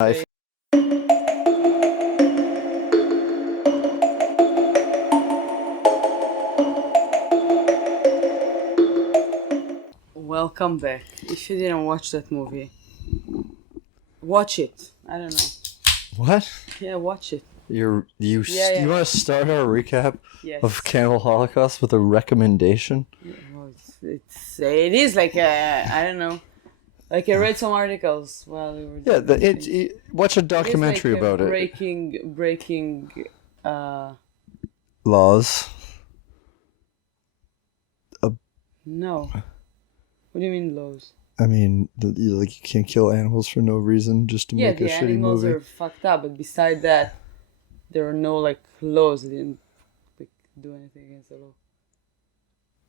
Life. Welcome back. If you didn't watch that movie, watch it. I don't know. What? Yeah, watch it. You Yeah. want to start our recap Yes. of Cannibal Holocaust with a recommendation? Yeah, well, it is like I don't know. Like I read some articles while we were Yeah, doing things. watch a documentary It's like about it. breaking. Laws. No. What do you mean laws? I mean, you can't kill animals for no reason just to Yeah, make a the shitty animals movie. are fucked up, but beside that, there are no like laws. They didn't like, do anything against the law.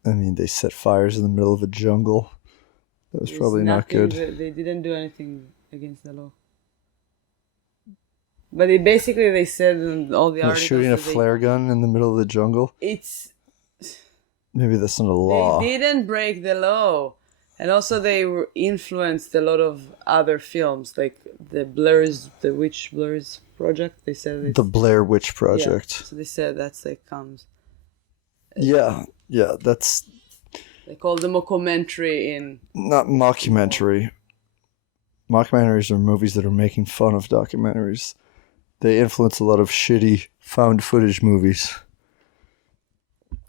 I mean, they set fires in the middle of a jungle. That was There's probably not nothing good. They didn't do anything against the law. But they said in all the Like articles shooting a that flare gun in the middle of the jungle. Maybe that's not a law. They didn't break the law. And also they were influenced a lot of other films, like the Witch Blurs project. They said it's, The Blair Witch Project. Yeah, so they said that's like comes. Yeah, that's They call the mockumentary in. not mockumentary. Mockumentaries are movies that are making fun of documentaries. They influence a lot of shitty found footage movies.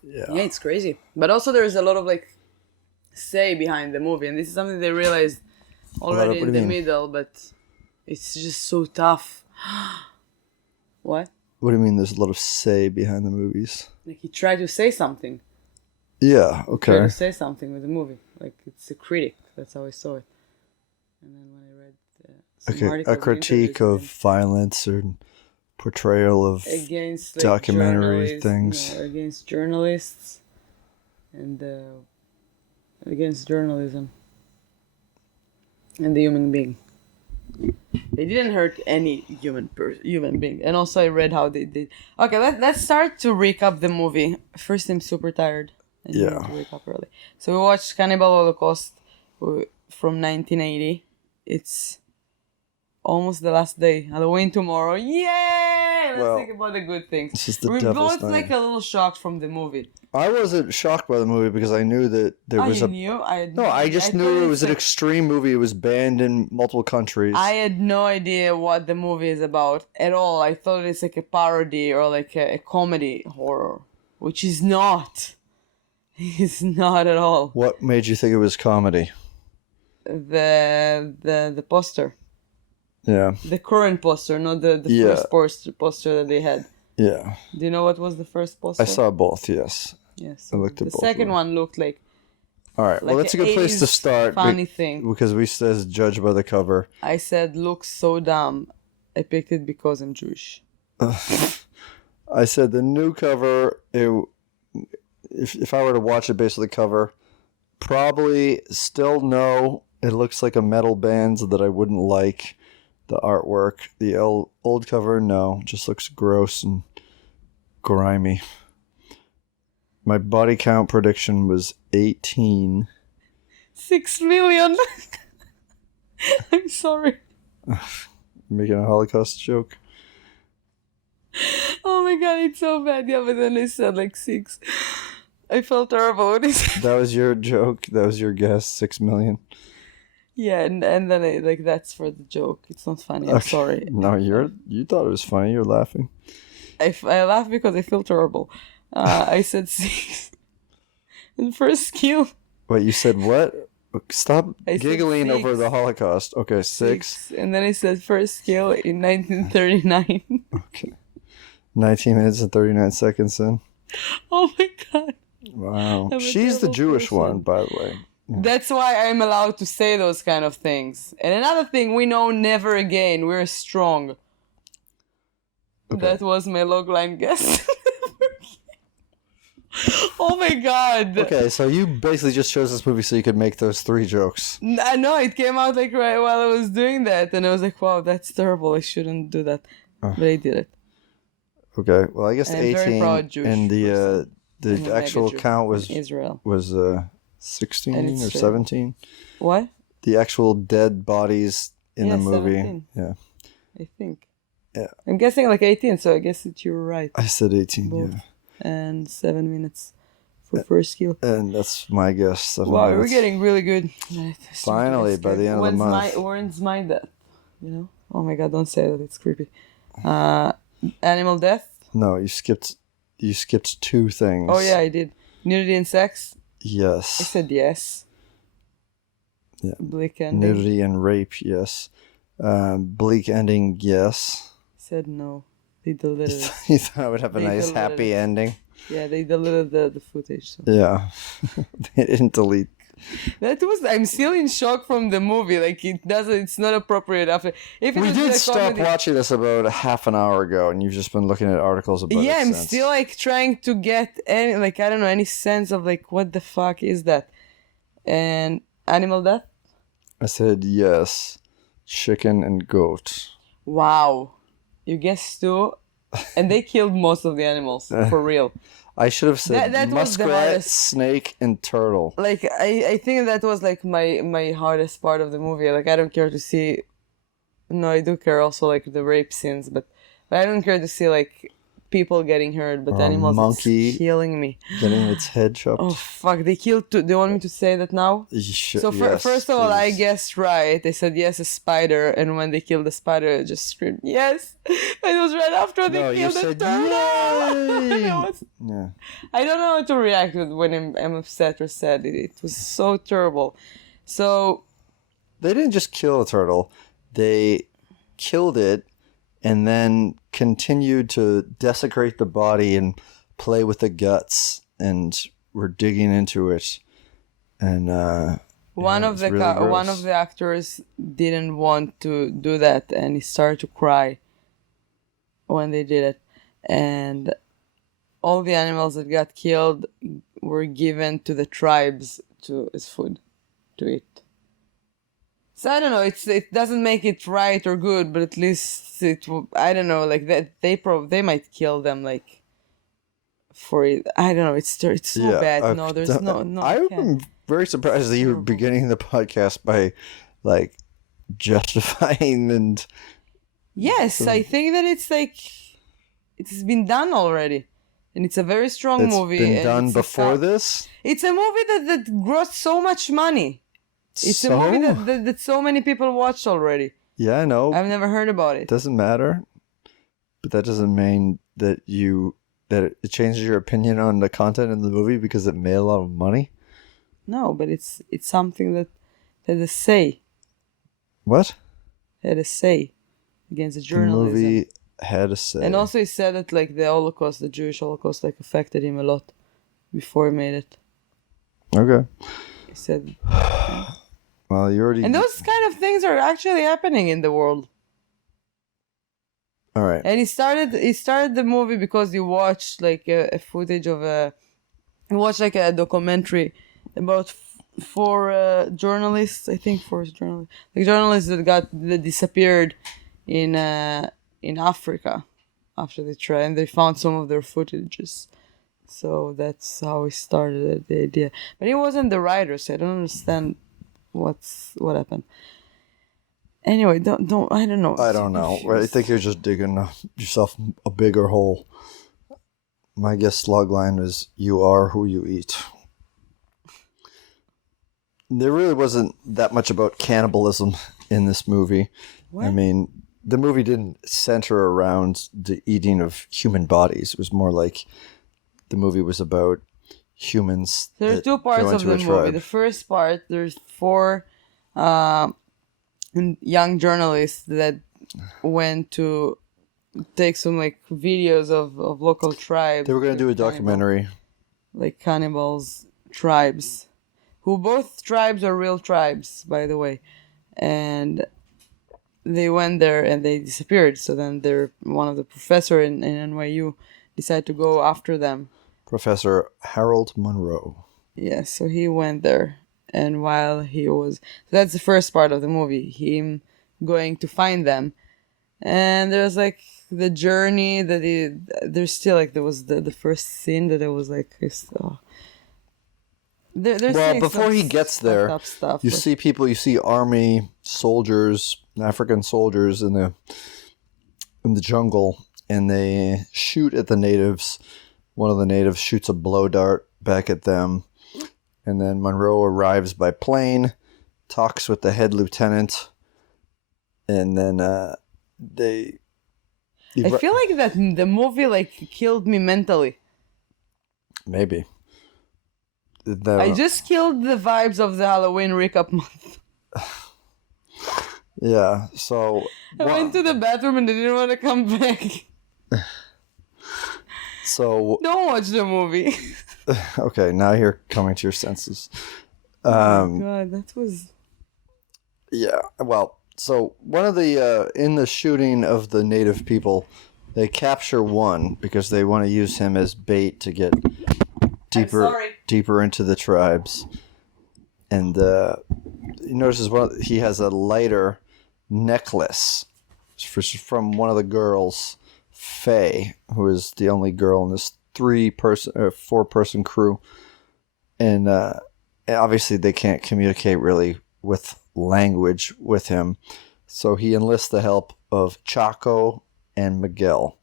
Yeah, it's crazy. But also there's a lot of like say behind the movie, and this is something they realized already in the middle, but it's just so tough. What? What do you mean there's a lot of say behind the movies? Like he tried to say something. Yeah, okay. Tried to say something with the movie. Like it's a critic. That's how I saw it. And then when I read some articles a critique of violence or portrayal of against like, documentary things. Against journalists and against journalism and the human being. They didn't hurt any human being. And also I read how they did. Okay, let's start to recap the movie. First, I'm super tired. And I need to wake up early. So we watched Cannibal Holocaust from 1980. It's almost the last day. Halloween tomorrow. Yay! Let's think about the good things. This is the We're devil's both night. like a little shocked from the movie. I wasn't shocked by the movie because I knew that there was you knew? I just knew it was an extreme movie. It was banned in multiple countries. I had no idea what the movie is about at all. I thought it's like a parody or like a comedy horror, which is not. It's not at all. What made you think it was comedy? The poster. Yeah. The current poster, not the first poster that they had. Yeah. Do you know what was the first poster? I saw both, yes. Yes. I looked at the both second of them. one looked like. All right. Well, that's a good place to start. Funny thing. Because we says judge by the cover. I said looks so dumb. I picked it because I'm Jewish. I said the new cover. If I were to watch it based on the cover, probably still no. It looks like a metal band that I wouldn't like. The artwork, the old cover, no, just looks gross and grimy. My body count prediction was 18. 6 million. I'm sorry. Making a Holocaust joke. Oh my god, it's so bad. Yeah, but then I said like 6. I felt terrible when I said that was your joke. That was your guess. 6 million. Yeah, and then I, like that's for the joke. It's not funny. I'm sorry. No, you thought it was funny. You're laughing. I laugh because I feel terrible. I said 6. And first kill. Wait, you said what? Stop giggling over 6. the Holocaust. Okay, 6. And then I said first kill in 1939. Okay. 19 minutes and 39 seconds in. Oh my god. Wow. She's the Jewish one, by the way. That's why I'm allowed to say those kind of things. And another thing, we know never again. We're strong. Okay. That was my logline guess. Oh my god. Okay, so you basically just chose this movie so you could make those 3 jokes. No, it came out like right while I was doing that. And I was like, wow, that's terrible. I shouldn't do that. But I did it. Okay, well, I guess and 18 and the actual count was Israel. Was 16 or 17? What? The actual dead bodies in the movie. 17. Yeah. I think. Yeah. I'm guessing like 18, so I guess that you were right. I said 18, Both. yeah. And 7 minutes for first kill. And that's my guess. 7 Wow, we're minutes. getting really good. Finally, by the end of the month. When's my death? You know? Oh my god, don't say that. It's creepy. Animal death? No, you skipped 2 things. Oh yeah, I did. Nudity and sex? I Yes. said yes. Yeah. Bleak ending? Nudity and rape, yes. Bleak ending, yes. Said no. They deleted it. You thought it would have a They nice deleted happy it. ending? Yeah, they deleted the footage. So. Yeah. They didn't delete. I'm still in shock from the movie. Like it's not appropriate after. If it We was did a stop comedy- watching this about a half an hour ago, and you've just been looking at articles about it Yeah, I'm since. still like trying to get any like I don't know any sense of like what the fuck is that, and animal death. I said yes. Chicken and goat. Wow, you guessed too, and they killed most of the animals for real. I should have said That was the muskrat, hardest. snake, and turtle. Like I think that was like my hardest part of the movie. Like I don't care to see. No, I do care also like the rape scenes, but I don't care to see like people getting hurt. But Or a animals, monkey. it's killing me. Getting its head chopped. Oh fuck! They killed two. They want me to say that now? You should- So yes, first of all, I please. guessed right. They said yes, a spider, and when they killed the spider, I just screamed yes. And it was right after they No, you killed the said turtle. yay! That was- Yeah. I don't know how to react when I'm upset or sad. It was so terrible. So They didn't just kill a turtle. They killed it and then continued to desecrate the body and play with the guts and were digging into it. And one of it's the really gross. one of the actors didn't want to do that, and he started to cry when they did it. And all the animals that got killed were given to the tribes as food to eat. So I don't know. It doesn't make it right or good, but at least I don't know. Like that, they might kill them like for it. I don't know. It's so bad. No, there's no. I'm very surprised that you were beginning the podcast by like justifying and Yes, I think that it's like it has been done already, and it's a very strong it's movie. been and done it's a before cult- this. It's a movie that grossed so much money. It's So? a movie that so many people watched already. Yeah, I know. I've never heard about it. Doesn't matter, but that doesn't mean that it changes your opinion on the content in the movie because it made a lot of money. No, but it's something that had a say. What? Had a say against the The journalism. movie had a say. And also he said that like the Holocaust, the Jewish Holocaust, like affected him a lot before he made it. Okay. He said, Well, you already. and those kind of things are actually happening in the world. All right. And he started the movie because he watched like a footage of he watched like a documentary about four journalists, I think four journalists, like journalists that disappeared in Africa after they tried, and they found some of their footages. So that's how he started the idea. But he wasn't the writer, so I don't understand what happened. Anyway, don't I don't know. I don't know. I think you're just digging yourself a bigger hole. My guess logline is "You are who you eat." There really wasn't that much about cannibalism in this movie. What? I mean, the movie didn't center around the eating of human bodies. It was more like the movie was about humans. There are that two parts go of into the a movie. tribe. The first part, there's four young journalists that went to take some like videos of local tribes. They were going to do a cannibal- documentary. like cannibals tribes, who both tribes are real tribes, by the way, and they went there and they disappeared. So then one of the professor in NYU decided to go after them. Professor Harold Monroe. Yeah, so he went there, and while he was, so that's the first part of the movie, him going to find them, and there's like the journey that there's still like there was the first scene that it was like there's Well, saying before some he gets fucked there, up stuff, you but- see people, you see army soldiers, African soldiers in the in the jungle, and they shoot at the natives. One of the natives shoots a blow dart back at them, and then Monroe arrives by plane, talks with the head lieutenant, and then they. I feel like that the movie like killed me mentally. Maybe. I just killed the vibes of the Halloween recap month. Yeah, so... I went to the bathroom and I didn't want to come back. So... Don't watch the movie. Okay, now you're coming to your senses. Oh my god, that was... Yeah, well, so one of the... in the shooting of the native people, they capture one because they want to use him as bait to get deeper into the tribes. And you notice he has a lighter necklace from one of the girls, Faye, who is the only girl in this 4-person crew. And obviously they can't communicate really with language with him. So he enlists the help of Chaco and Miguel.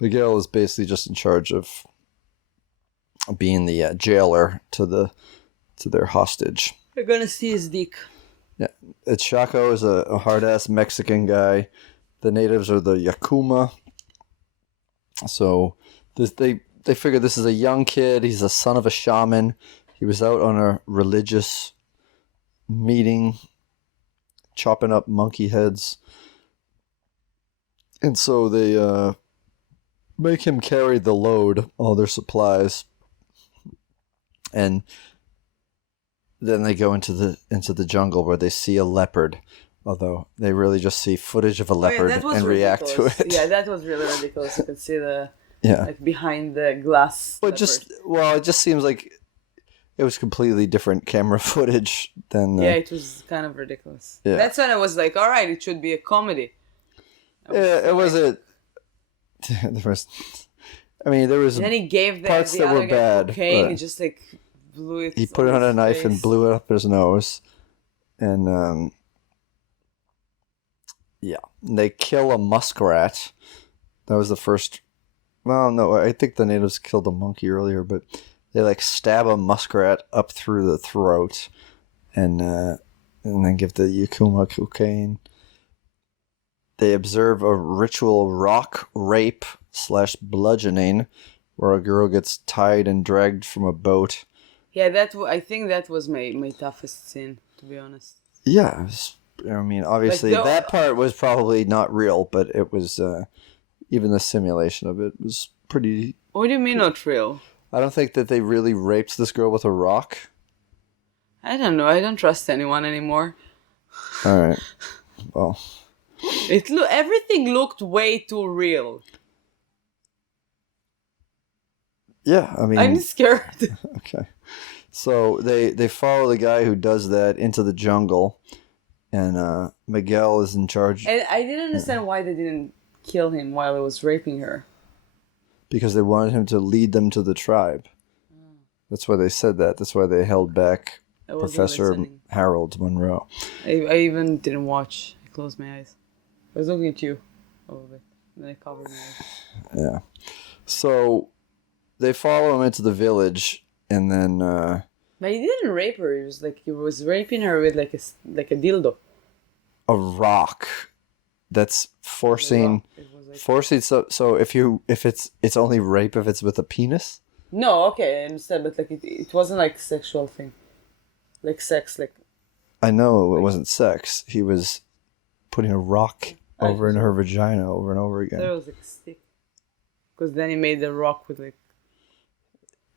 Miguel is basically just in charge of being the jailer to their hostage. You're gonna see his dick. Yeah, Chaco is a hard-ass Mexican guy. The natives are the Yakuma. So they figure this is a young kid. He's the son of a shaman. He was out on a religious meeting, chopping up monkey heads. And so they make him carry the load, all their supplies. And then they go into the jungle where they see a leopard, although they really just see footage of a leopard and react to it. Yeah, that was really ridiculous. You could see the Yeah. like behind the glass. Well, it just seems like it was completely different camera footage than. Yeah, it was kind of ridiculous. Yeah. That's when I was like, all right, it should be a comedy. It was a. There was. I mean, there was. And then he gave parts the that other were guy bad. cocaine. He just like blew it. He put it on a knife face. and blew it up his nose, and yeah, they kill a muskrat. That was the first. Well, no, I think the natives killed a monkey earlier, but they like stab a muskrat up through the throat, and then give the Yakuma cocaine. They observe a ritual rock rape / bludgeoning, where a girl gets tied and dragged from a boat. Yeah, I think that was my toughest scene, to be honest. Yeah, I mean, obviously Like, that part was probably not real, but it was. Even the simulation of it was pretty. What do you mean not real? I don't think that they really raped this girl with a rock. I don't know. I don't trust anyone anymore. All right. Well. Everything looked way too real. Yeah, I mean. I'm scared. Okay. So they follow the guy who does that into the jungle, and Miguel is in charge. And I didn't understand why they didn't kill him while he was raping her. Because they wanted him to lead them to the tribe. That's why they said that. That's why they held back Professor Harold Monroe. I even didn't watch. I closed my eyes. I was looking at you a little bit. Then I covered my eyes. Yeah. So they follow him into the village, and then... But he didn't rape her. He was raping her with like a dildo. A rock. That's forcing... So if it's only rape if it's with a penis? No, okay, I understand, but like it wasn't like sexual thing. Like sex, like... I know it wasn't sex. He was putting a rock over in her vagina over and over again. There was like a stick. Because then he made the rock with like...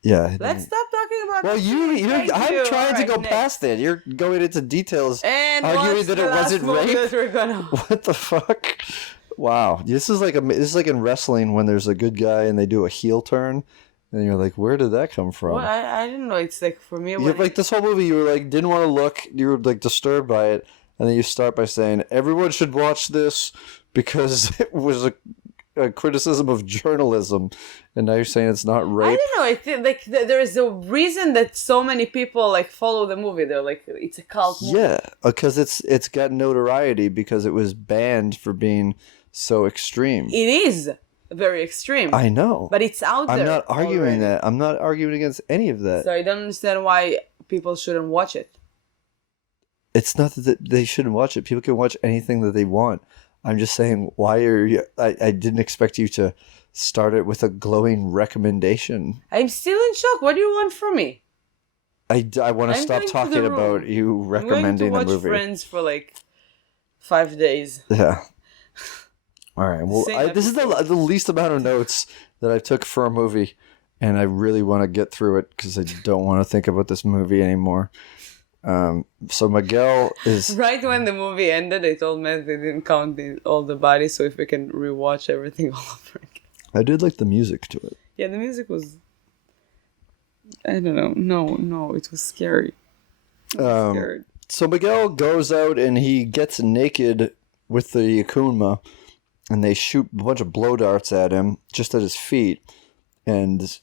Yeah. Let's stop talking about... Well, I'm trying to go past it. You're going into details, and arguing that it wasn't rape. What the fuck? Wow, this is like in wrestling when there's a good guy and they do a heel turn, and you're like, where did that come from? Well, I didn't know. It's like for me, like this whole movie, you were like didn't want to look, you were like disturbed by it, and then you start by saying everyone should watch this because it was a criticism of journalism, and now you're saying it's not rape. I don't know. I think like there is a reason that so many people like follow the movie. They're like it's a cult movie. Yeah, because it's got notoriety because it was banned for being so extreme. It is very extreme. I know. But it's out there. I'm not arguing already. that. I'm not arguing against any of that. So I don't understand why people shouldn't watch it. It's not that they shouldn't watch it. People can watch anything that they want. I'm just saying, why are you... I didn't expect you to start it with a glowing recommendation. I'm still in shock. What do you want from me? I want to stop talking about you recommending a movie. I'm going to watch Friends for like 5 days. Yeah. All right. Well, this is the least amount of notes that I took for a movie, and I really want to get through it because I don't want to think about this movie anymore. So Miguel is... Right when the movie ended, I told Matt they didn't count all the bodies, so if we can rewatch everything all over again. I did like the music to it. Yeah, the music was... I don't know. No, it was scary. I was scared. So Miguel goes out and he gets naked with the Yakuma, and they shoot a bunch of blow darts at him, just at his feet, and...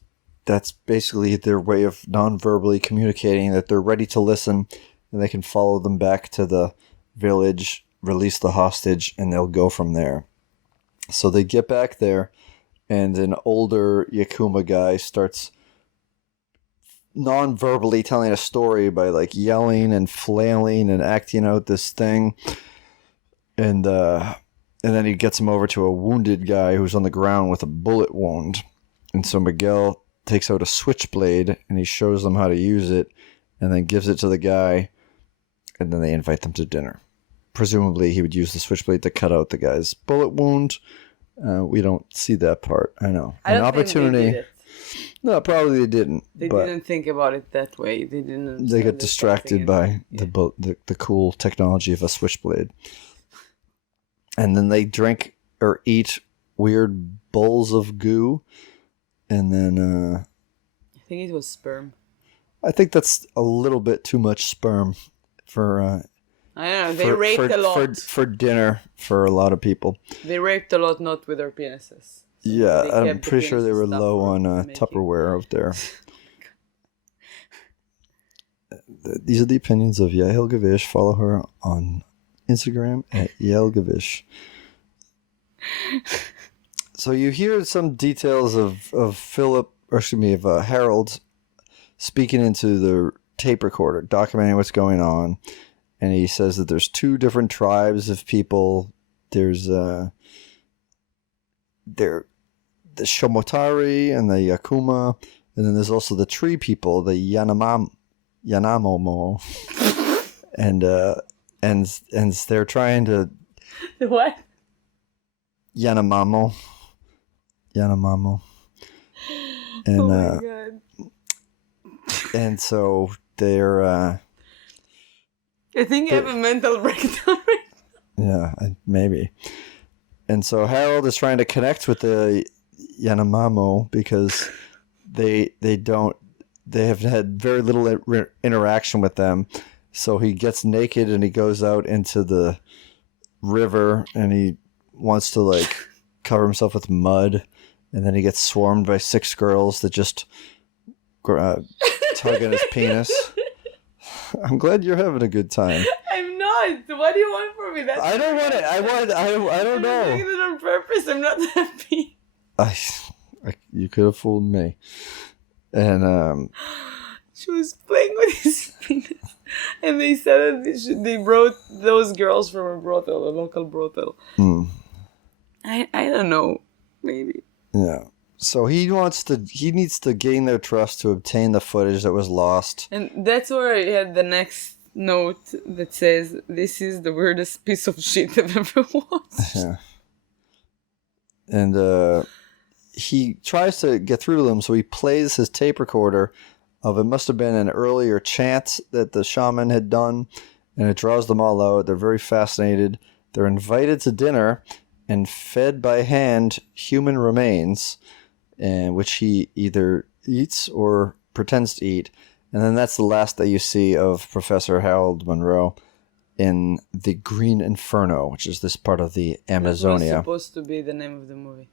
That's basically their way of non-verbally communicating that they're ready to listen, and they can follow them back to the village, release the hostage, and they'll go from there. So they get back there, and an older Yakuma guy starts non-verbally telling a story by like yelling and flailing and acting out this thing, and then he gets him over to a wounded guy who's on the ground with a bullet wound, and so Miguel takes out a switchblade and he shows them how to use it and then gives it to the guy, and then they invite them to dinner. Presumably he would use the switchblade to cut out the guy's bullet wound. We don't see that part. I know. An opportunity. Think they did it. No, probably they didn't. They didn't think about it that way. They didn't. They got distracted by the cool technology of a switchblade. And then they drink or eat weird bowls of goo. And then... I think it was sperm. I think that's a little bit too much sperm for... I don't know. They raped a lot. For dinner for a lot of people. They raped a lot, not with their penises. So yeah, I'm pretty sure they were low on Tupperware out there. These are the opinions of Yael Gavish. Follow her on Instagram at Yael Gavish. So you hear some details of Harold speaking into the tape recorder, documenting what's going on, and he says that there's two different tribes of people. There's the Shomotari and the Yakuma, and then there's also the tree people, the Yanamomo, and they're trying to... The what? Yanomamo. And oh my God. And so they're I think I have a mental breakdown right now. Yeah, maybe. And so Harold is trying to connect with the Yanomamo because they have had very little interaction with them. So he gets naked and he goes out into the river and he wants to like cover himself with mud, and then he gets swarmed by 6 girls that just tug at his penis. I'm glad you're having a good time. I'm not. What do you want from me? I don't want it. I don't know. I'm doing it on purpose. I'm not happy. You could have fooled me. And she was playing with his penis, and they said that they brought those girls from a brothel, a local brothel. I don't know. Maybe. Yeah. So he needs to gain their trust to obtain the footage that was lost. And that's where I had the next note that says, "This is the weirdest piece of shit I've ever watched." Yeah. And he tries to get through to them, so he plays his tape recorder of it must have been an earlier chant that the shaman had done, and it draws them all out. They're very fascinated. They're invited to dinner and fed by hand human remains, which he either eats or pretends to eat. And then that's the last that you see of Professor Harold Monroe in the Green Inferno, which is this part of the Amazonia. That's supposed to be the name of the movie.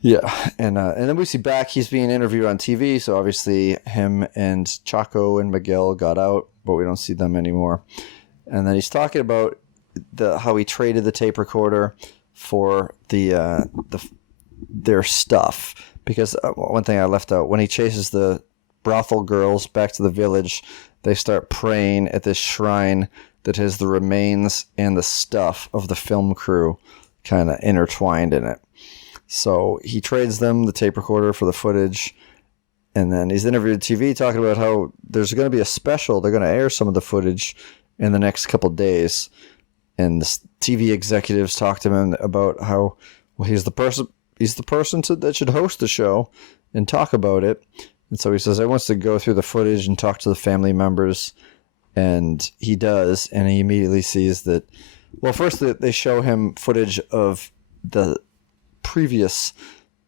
Yeah, and then we see back, he's being interviewed on TV, so obviously him and Chaco and Miguel got out, but we don't see them anymore. And then he's talking about how he traded the tape recorder for their stuff. Because one thing I left out, when he chases the brothel girls back to the village, they start praying at this shrine that has the remains and the stuff of the film crew kind of intertwined in it. So he trades them the tape recorder for the footage, and then he's interviewed TV talking about how there's going to be a special. They're going to air some of the footage in the next couple of days. And the TV executives talk to him about how, well, he's the person that should host the show and talk about it. And so he says, I wants to go through the footage and talk to the family members. And he does. And he immediately sees that, well, first they show him footage of the previous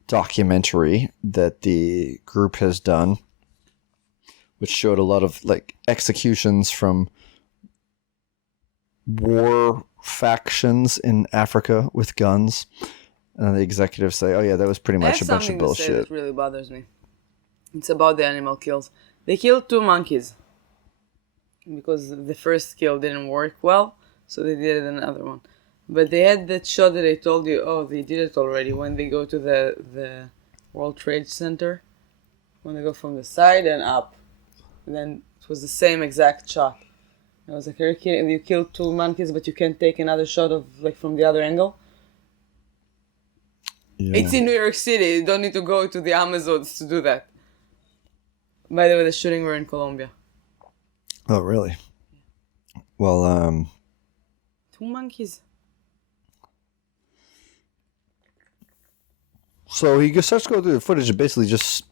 documentary that the group has done, which showed a lot of like executions from war factions in Africa with guns. And the executives say, oh yeah, that was pretty much a bunch of bullshit. That really bothers me. It's about the animal kills. They killed 2 monkeys because the first kill didn't work well, so they did another one. But they had that shot that I told you, oh, they did it already, when they go to the World Trade Center. When they go from the side and up. And then it was the same exact shot. I was like, you killed 2 monkeys, but you can't take another shot of like from the other angle? Yeah. It's in New York City. You don't need to go to the Amazons to do that. By the way, the shooting were in Colombia. Oh, really? Well, 2 monkeys. So he starts going through the footage and basically just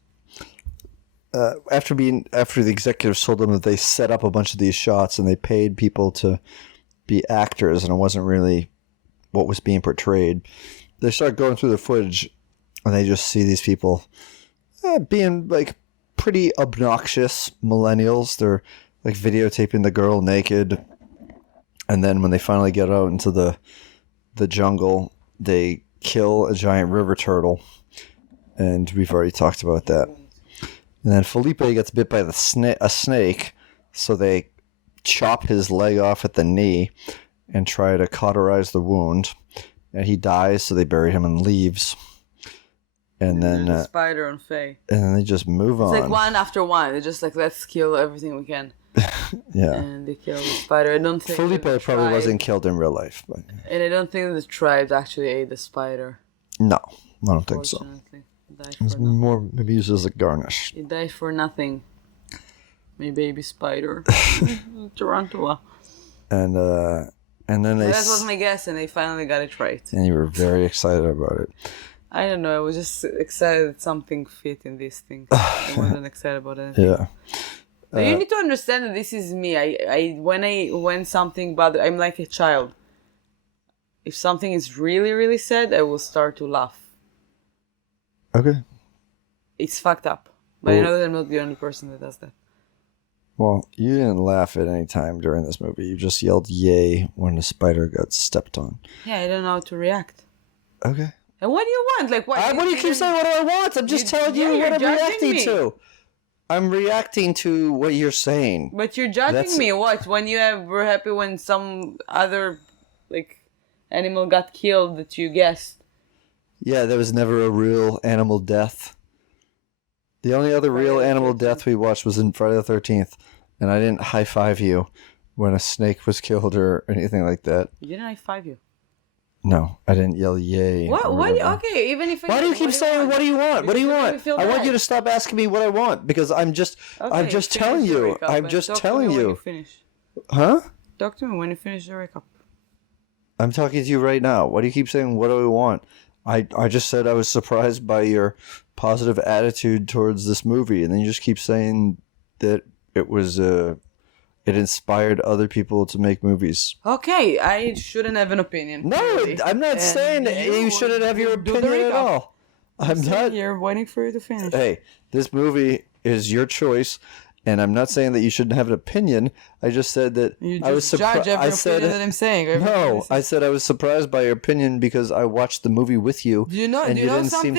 after the executives told them that they set up a bunch of these shots and they paid people to be actors and it wasn't really what was being portrayed. They start going through the footage and they just see these people being like pretty obnoxious millennials. They're like videotaping the girl naked, and then when they finally get out into the jungle, they kill a giant river turtle, and we've already talked about that. And then Felipe gets bit by a snake, so they chop his leg off at the knee and try to cauterize the wound, and he dies, so they bury him in leaves. And then the spider on Faye. And then they just move on. It's like one after one. They're just like, let's kill everything we can. Yeah. And they kill the spider. I don't think Felipe probably wasn't killed in real life. But... And I don't think the tribe actually ate the spider. No, I don't think so. It was more maybe used as a garnish. It died for nothing. My baby spider. Tarantula. And then they... That was my guess, and they finally got it right. And you were very excited about it. I don't know. I was just excited that something fit in this thing. I wasn't excited about anything. Yeah. But you need to understand that this is me. When something bothers, I'm like a child. If something is really, really sad, I will start to laugh. Okay. It's fucked up. But I know that I'm not the only person that does that. Well, you didn't laugh at any time during this movie. You just yelled yay when the spider got stepped on. Yeah, I don't know how to react. Okay. And what do you want? Like what? What do you keep saying? What do I want? I'm just telling you what I'm reacting to. I'm reacting to what you're saying. But you're judging me. What? When were happy when some other animal got killed that you guessed? Yeah, there was never a real animal death. The only other real animal death we watched was in Friday the 13th, and I didn't high five you when a snake was killed or anything like that. You didn't high five you. No, I didn't yell yay. What? Okay, even if. Why do you keep saying what do you want? What do you want? I want you to stop asking me what I want because I'm just telling you. I'm just telling you. Huh? Talk to me when you finish the recap. I'm talking to you right now. Why do you keep saying what do I want? I just said I was surprised by your positive attitude towards this movie, and then you just keep saying that it was it inspired other people to make movies. Okay, I shouldn't have an opinion. No, really. I'm not saying you shouldn't have your opinion at all. I'm not here waiting for you to finish. Hey, this movie is your choice, and I'm not saying that you shouldn't have an opinion. I just said that I was surprised. Judge every opinion that I'm saying. No, I said I was surprised by your opinion because I watched the movie with you. Do you know something?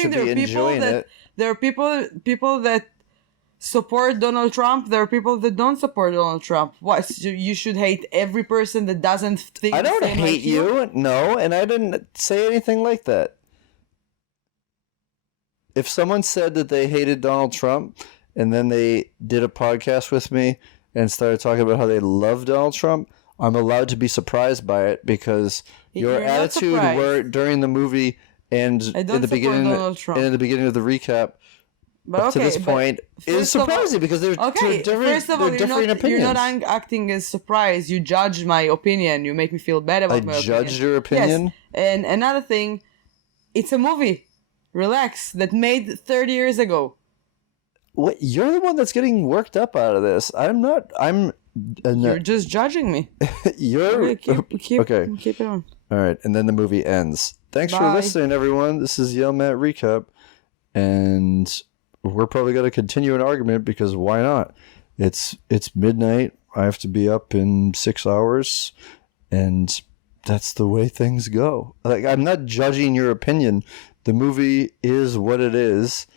There are people that support Donald Trump. There are people that don't support Donald Trump. What? So you should hate every person that doesn't think I the don't same hate like you? No, and I didn't say anything like that. If someone said that they hated Donald Trump and then they did a podcast with me and started talking about how they love Donald Trump, I'm allowed to be surprised by it because your You're not attitude surprised. were during the movie and I don't in the support beginning Donald Trump. and in the beginning of the recap But up to this point is first of all- surprising because they're First of all, they're differing opinions. you're not acting as surprised. You judge my opinion. You make me feel bad about my opinion. judged your opinion? Yes. And another thing, it's a movie. Relax. That made 30 years ago. What? You're the one that's getting worked up out of this. I'm not. You're just judging me. You're Okay, keep it on. All right, and then the movie ends. Thanks for Bye. listening, everyone. This is Yael Matt Recap, and we're probably going to continue an argument because why not? It's midnight. I have to be up in 6 hours, and that's the way things go. Like, I'm not judging your opinion. The movie is what it is.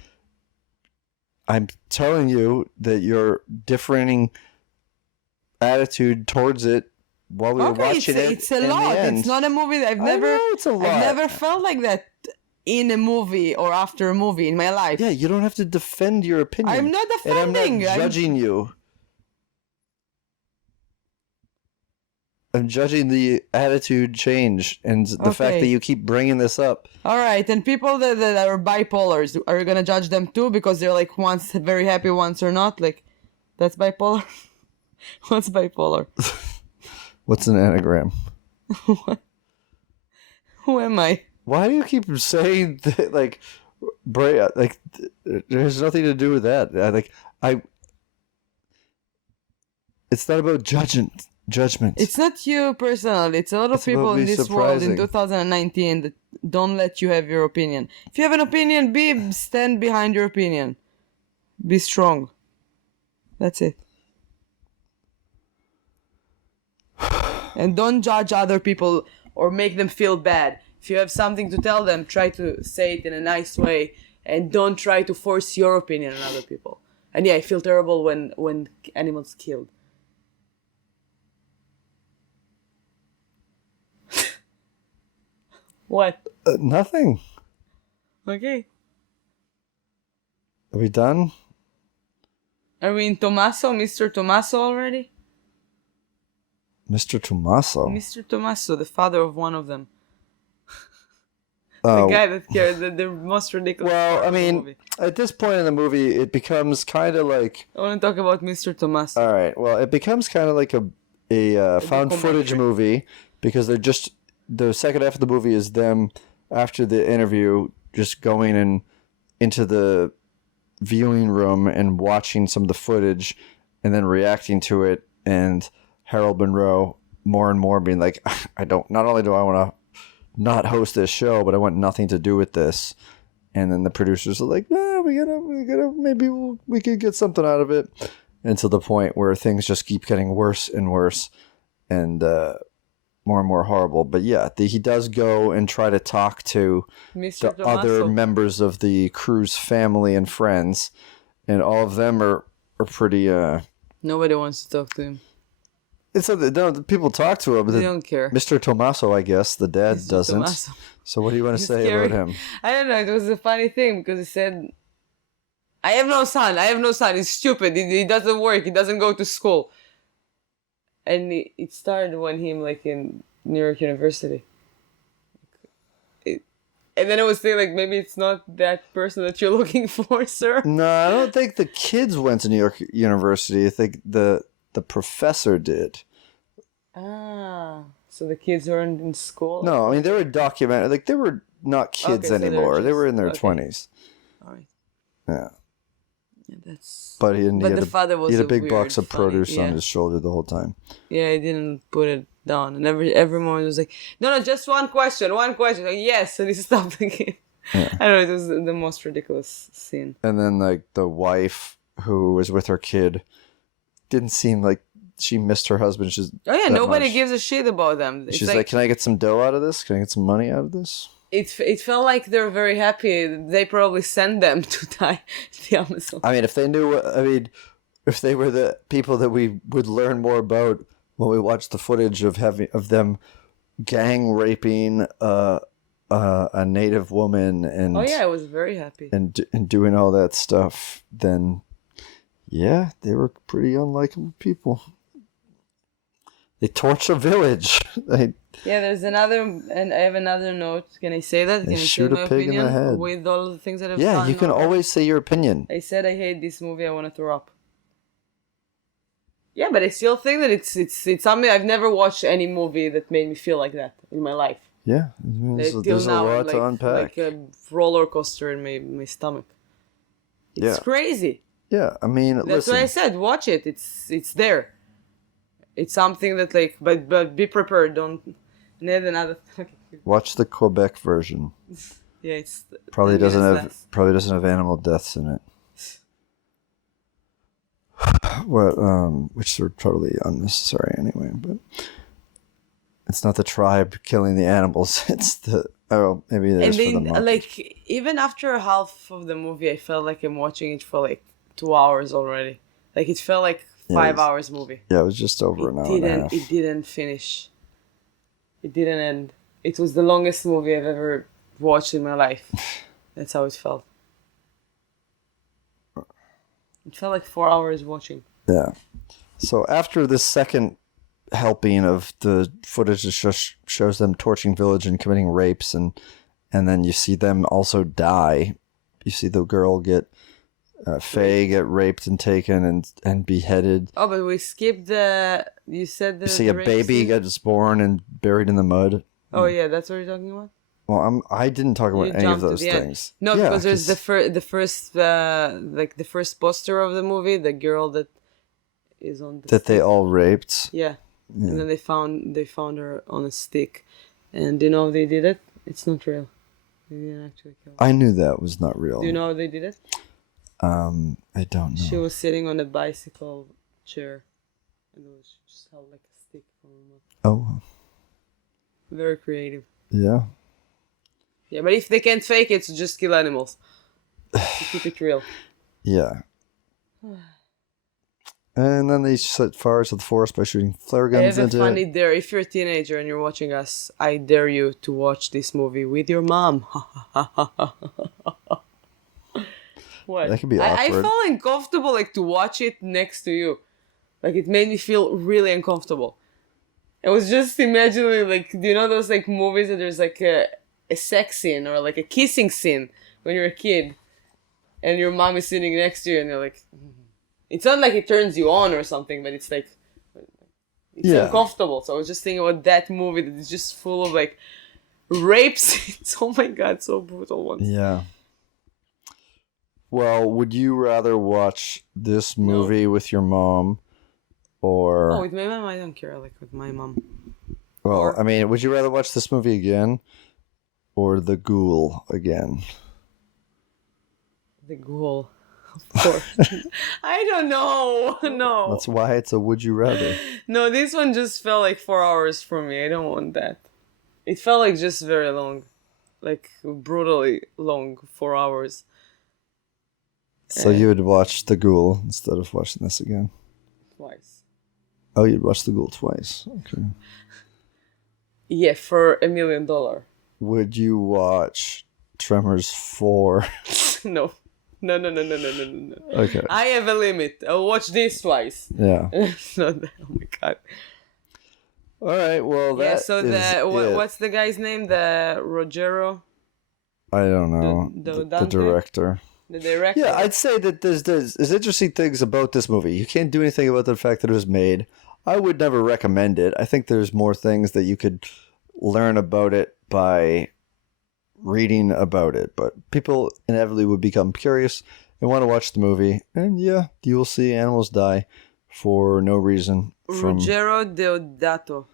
I'm telling you that your differing attitude towards it while we were watching it. It's a in lot. the end. It's not a movie that I know it's a lot. I've never felt like that in a movie or after a movie in my life. Yeah, you don't have to defend your opinion. I'm not And I'm defending. not judging you. I'm judging the attitude change and the fact Okay. that you keep bringing this up. All right, and people that are bipolars, are you gonna judge them too because they're like once very happy, once or not? Like, that's bipolar. What's bipolar? What's an anagram? What? Who am I? Why do you keep saying that, like there's nothing to do with that. It's not about judgment. It's not you personally. It's a lot of It's people about in me this world in surprising. 2019 that don't let you have your opinion. If you have an opinion, stand behind your opinion. Be strong. That's it. And don't judge other people or make them feel bad. If you have something to tell them, try to say it in a nice way and don't try to force your opinion on other people. And yeah, I feel terrible when animals killed. What? Nothing. Okay. Are we done? Are we in Tommaso, Mr. Tommaso already? Mr. Tommaso. Mr. Tommaso, the father of one of them. Oh. The guy that carried the most ridiculous Well, part I of the mean, movie. at this point in the movie, it becomes kind of like... I want to talk about Mr. Tommaso. All right, well, it becomes kind of like a found footage documentary. movie because they're just... The second half of the movie is them, after the interview, just going into the viewing room and watching some of the footage and then reacting to it, and Harold Monroe more and more being like, not only do I want to not host this show, but I want nothing to do with this. And then the producers are like, nah, we gotta, maybe we could get something out of it. And to the point where things just keep getting worse and worse and more and more horrible. But yeah, he does go and try to talk to Mr. the Tommaso. other members of the crew's family and friends. And all of them are pretty... Nobody wants to talk to him. It's the people talk to him. They don't care. Mr. Tommaso, I guess, the dad Mr. doesn't. Tommaso. So what do you want to He's say scary. about him? I don't know. It was a funny thing because he said, I have no son. He's stupid. He doesn't work. He doesn't go to school. And it started when him like in New York University. And then I was saying like, maybe it's not that person that you're looking for, sir. No, I don't think the kids went to New York University. I think the professor did. Ah, so the kids weren't in school? No, I mean, they were documented. Like, they were not kids Okay, so they were anymore. They were in their just- 20s. All right. Yeah. Yeah, that's... But he didn't. But he had the father was he had a a big weird, box of funny- produce on yeah. his shoulder the whole time. Yeah, he didn't put it down. And every moment was like, no, just one question. Like, yes. And he stopped again. Yeah. I don't know, it was the most ridiculous scene. And then, like, the wife who was with her kid didn't seem like she missed her husband. Oh yeah, that nobody much. gives a shit about them. It's She's like, can I get some dough out of this? Can I get some money out of this? it felt like they're very happy. They probably sent them to die in the Amazon. I mean, if they knew, if they were the people that we would learn more about when we watched the footage of them gang raping a native woman and Oh yeah, I was very happy. and doing all that stuff, then yeah, they were pretty unlikable people. They torch a village. Yeah, there's another, and I have another note. Can I say that? Can I shoot say my a pig in the opinion head. with all the things that I've Yeah, done? you can always say your opinion. I said I hate this movie. I want to throw up. Yeah, but I still think that it's something. I've never watched any movie that made me feel like that in my life. Yeah, there's a lot to unpack. Like a roller coaster in my stomach. It's crazy. Yeah, I mean, That's why I said watch it. It's there. It's something that like, but be prepared. Don't need another. Watch the Quebec version. Yeah, it's Probably doesn't have animal deaths in it. Which are totally unnecessary anyway. But it's not the tribe killing the animals. It's maybe it is for the market. Like even after half of the movie, I felt like I'm watching it for like 2 hours already. Like it felt like 5 hours movie. Yeah, it was just over an hour and a half. It didn't finish. It didn't end. It was the longest movie I've ever watched in my life. That's how it felt. It felt like 4 hours watching. Yeah. So after the second helping of the footage that shows them torching village and committing rapes, and then you see them also die. You see the girl get Faye get raped and taken and beheaded. Oh, but we skipped you said the. You see a baby gets born and buried in the mud. Oh yeah, that's what you're talking about. Well, I didn't talk about any of those things. No, because there's the first like the first poster of the movie, the girl that is on the that stick. They all raped. Yeah, and then they found her on a stick, and do you know how they did it? It's not real. They didn't actually kill her. I knew that was not real. Do you know how they did it? I don't know. She was sitting on a bicycle chair, and it was just held like a stick from her mouth. Oh. Very creative. Yeah. Yeah, but if they can't fake it, so just kill animals. To keep it real. Yeah. And then they set fires to the forest by shooting flare guns into it. I have a funny dare. If you're a teenager and you're watching us, I dare you to watch this movie with your mom. What? That could be awkward. I felt uncomfortable like to watch it next to you. Like it made me feel really uncomfortable. I was just imagining like, do you know those like movies that there's like a sex scene or like a kissing scene when you're a kid and your mom is sitting next to you and you're like, it's not like it turns you on or something, but it's like, it's uncomfortable. So I was just thinking about that movie that is just full of like rape scenes. Oh my God, so brutal ones. Yeah. Well, would you rather watch this movie with your mom or... Oh, with my mom, I don't care. Like with my mom. Well, I mean, would you rather watch this movie again or The Ghoul again? The Ghoul. Of course. I don't know. No. That's why it's a would you rather. No, this one just felt like 4 hours for me. I don't want that. It felt like just very long. Like brutally long 4 hours. So you would watch The Ghoul instead of watching this again? Twice. Oh, you'd watch The Ghoul twice. Okay. Yeah, for $1 million. Would you watch Tremors 4? No. No. Okay. I have a limit. I'll watch this twice. Yeah. Oh my God. All right. Well, what's the guy's name? The Rogero? I don't know. The director. The director. Yeah, I'd say that there's interesting things about this movie. You can't do anything about the fact that it was made. I would never recommend it. I think there's more things that you could learn about it by reading about it. But people inevitably would become curious and want to watch the movie. And yeah, you will see animals die for no reason. Ruggero Deodato.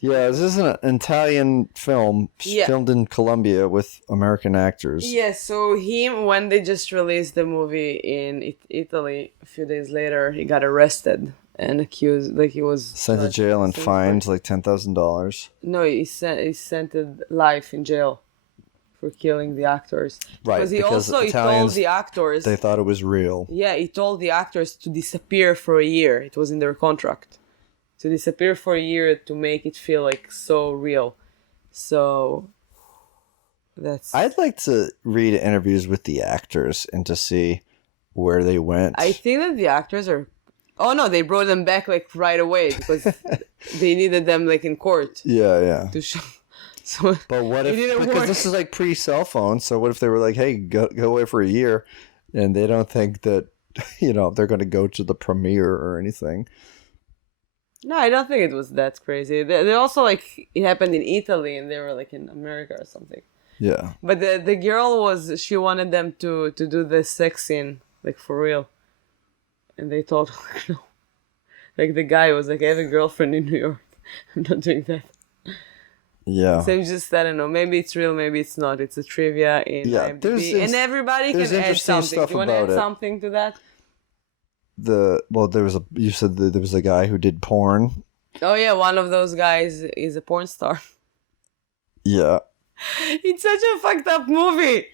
Yeah, this is an Italian film filmed in Colombia with American actors. Yeah, so when they just released the movie in Italy, a few days later, he got arrested and accused, like he was... Sent to jail and fined like $10,000. No, he sent life in jail. for killing the actors. Right, Because he because told Italians, the actors. they thought it was real. Yeah, he told the actors to disappear for a year. It was in their contract. To disappear for a year to make it feel like so real. So that's... I'd like to read interviews with the actors and to see where they went. I think that the actors are... Oh no, they brought them back like right away because they needed them like in court Yeah. to show. So But what it if, didn't because work. this is like pre-cell phone, so what if they were like, hey, go away for a year, and they don't think that, they're going to go to the premiere or anything. No, I don't think it was that crazy. They also like it happened in Italy and they were like in America or something. Yeah. But the girl she wanted them to do the sex scene like for real, and they told her no. Like the guy was like, I have a girlfriend in New York. I'm not doing that. Yeah. So just I don't know. Maybe it's real. Maybe it's not. It's a trivia in IMDb, and everybody can add something. Do you want to add something to that? You said that there was a guy who did porn. Oh yeah, one of those guys is a porn star. Yeah. It's such a fucked up movie.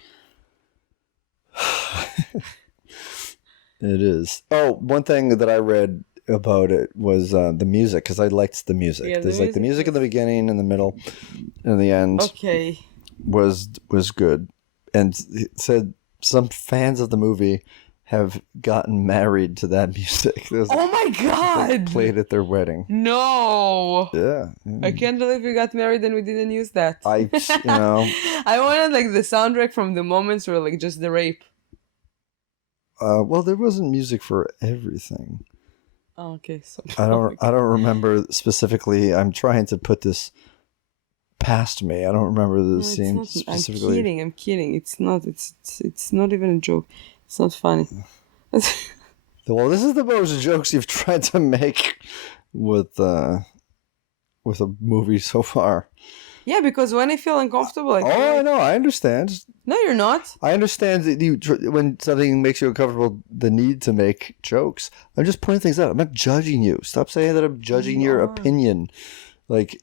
It is. Oh, one thing that I read about it was the music, because I liked the music. Yeah, There's like the music in the beginning, in the middle, and the end. Okay. Was good, and it said some fans of the movie have gotten married to that music. Oh my god! Played at their wedding. No. Yeah. I can't believe we got married and we didn't use that. I wanted like the soundtrack from the moments where like just the rape. Well, there wasn't music for everything. Oh, okay. So I don't remember specifically. I'm trying to put this past me. I don't remember the scene specifically. I'm kidding. It's not. It's not even a joke. It's not funny. Well, this is the most jokes you've tried to make with a movie so far. Yeah, because when I feel uncomfortable, I know. I understand. No, you're not. I understand that when something makes you uncomfortable, the need to make jokes. I'm just pointing things out. I'm not judging you. Stop saying that I'm judging your opinion. Like,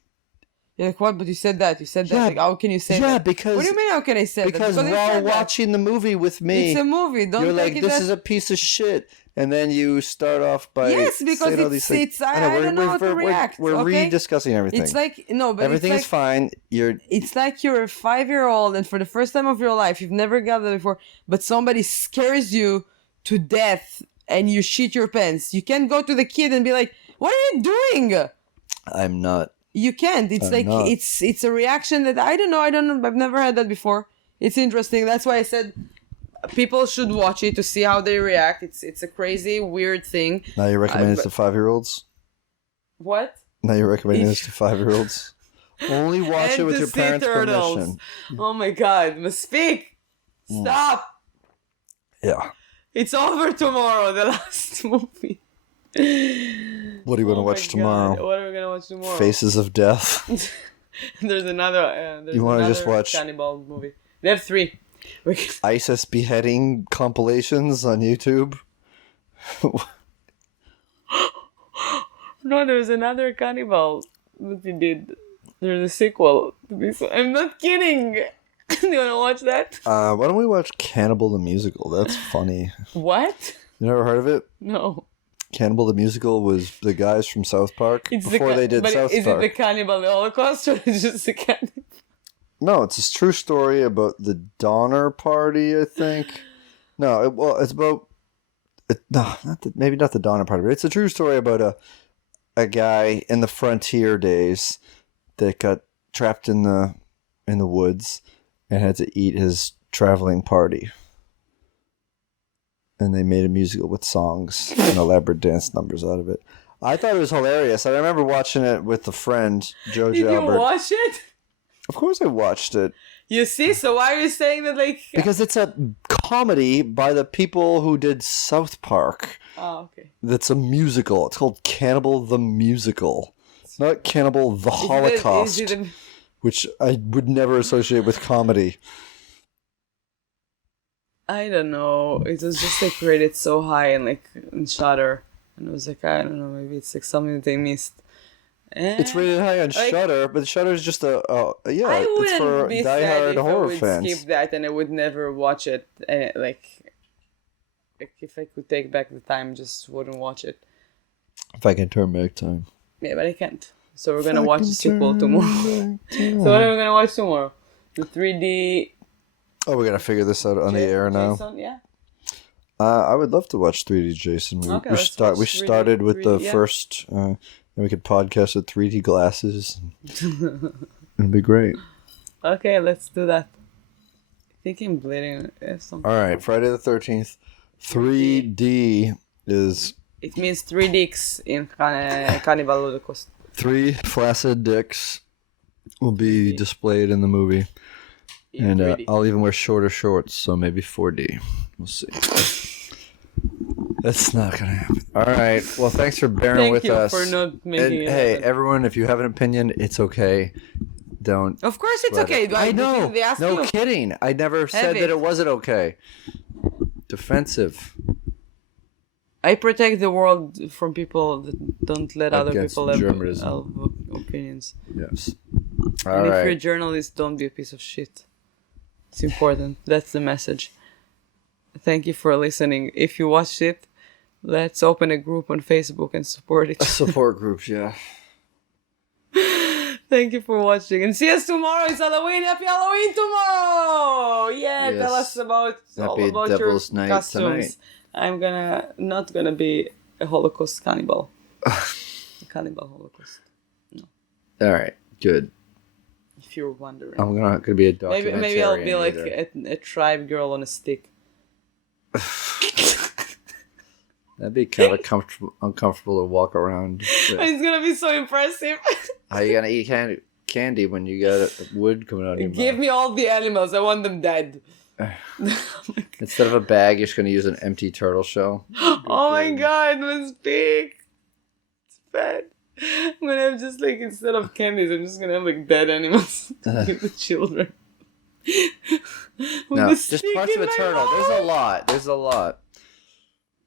you're like, what? But you said that. You said that. Like, how can you say that? Yeah, because... What do you mean, how can I say that? Because while watching the movie with me... It's a movie. Don't you're take like, this is a piece of shit. And then you start off by because I don't know how to react. We're rediscussing everything. It's like... No, but everything is fine. It's like you're a 5-year-old and for the first time of your life, you've never got that before, but somebody scares you to death and you shit your pants. You can't go to the kid and be like, what are you doing? I'm not... You can't. It's it's a reaction that I don't know. I've never had that before. It's interesting. That's why I said people should watch it to see how they react. It's a crazy, weird thing. Now you're recommending this to 5-year-olds? What? Now you're recommending this to 5-year-olds? Only watch it with your parents' permission. Oh my god, must speak. Stop. Yeah. It's over tomorrow, the last movie. What are you going to watch tomorrow? What are we going to watch tomorrow? Faces of Death. There's another. You want to just watch Cannibal movie? They have 3. ISIS beheading compilations on YouTube. No, there's another Cannibal that he did. There's a sequel to this. I'm not kidding. Do you want to watch that? Why don't we watch Cannibal the Musical? That's funny. What? You never heard of it? No. Cannibal the Musical was the guys from South Park before they did South Park. Is it the Cannibal Holocaust or is it just the Cannibal? No, it's a true story about the Donner Party, I think. No, it's about... maybe not the Donner Party, but it's a true story about a guy in the frontier days that got trapped in the woods and had to eat his traveling party. And they made a musical with songs and elaborate dance numbers out of it. I thought it was hilarious. I remember watching it with a friend, Joe Did Albert. You watch it? Of course I watched it. You see? So why are you saying that, like... Because it's a comedy by the people who did South Park. Oh, okay. That's a musical. It's called Cannibal the Musical. Not Cannibal the Holocaust, which I would never associate with comedy. I don't know. It was just like rated so high and like in Shudder, and I was like, I don't know, maybe it's like something that they missed. It's rated high on Shudder, but Shudder is just I it's wouldn't for be sad diehard if I horror would fans. skip that and I would never watch it. Like if I could take back the time, just wouldn't watch it. If I can turn back time. Yeah, but I can't. So we're gonna watch the sequel tomorrow. So what are we gonna watch tomorrow? The 3D. Oh, we're gonna figure this out on the air now. Jason, yeah. I would love to watch 3D Jason. Okay, We let's watch 3D, started with 3D, the yeah. first. And we could podcast with 3D glasses. It'd be great. Okay, let's do that. I think I'm bleeding. Something. All right, Friday the 13th. 3D is It means 3 dicks in Cannibal Holocaust. 3 flaccid dicks will be displayed in the movie. In And 3D. I'll even wear shorter shorts, so maybe 4D. We'll see. That's not gonna happen. All right. Well, thanks for bearing Thank with you us. for not making And it hey, happen. everyone, if you have an opinion, it's okay. Don't. Of course it's let okay. it- I know. They ask No you. kidding. I never said that it. it wasn't okay. Defensive. I protect the world from people that don't let other Against people have Germanism. opinions. Yes. And All if you're a right. journalist, don't be a piece of shit. It's important. That's the message. Thank you for listening. If you watched it, let's open a group on Facebook and support it. Support groups, yeah. Thank you for watching and see us tomorrow. It's Halloween. Happy Halloween tomorrow! Yeah, Yes. tell us all Happy about Devil's your Night costumes. I'm not gonna be a Holocaust cannibal. A Cannibal Holocaust. All right. Good. If you're wondering. I'm gonna be a documentarian. Maybe I'll be like either. a tribe girl on a stick. That'd be kind of uncomfortable to walk around. It's gonna be so impressive. How you gonna eat candy when you got wood coming out of your Give mouth? me all the animals. I want them dead. Instead of a bag, you're just gonna use an empty turtle shell. Oh my god, my big. It's bad. I'm gonna have just like, instead of candies, I'm just gonna have like dead animals to give the children. With No, the just stick parts in of a my turtle. mouth. There's a lot.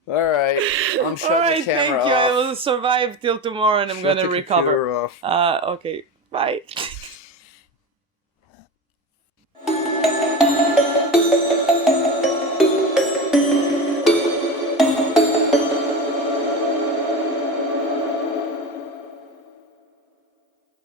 All right, I'm shutting Alright, the thank camera you. I off. will survive till tomorrow and I'm Shut gonna the recover. computer off. Okay, bye.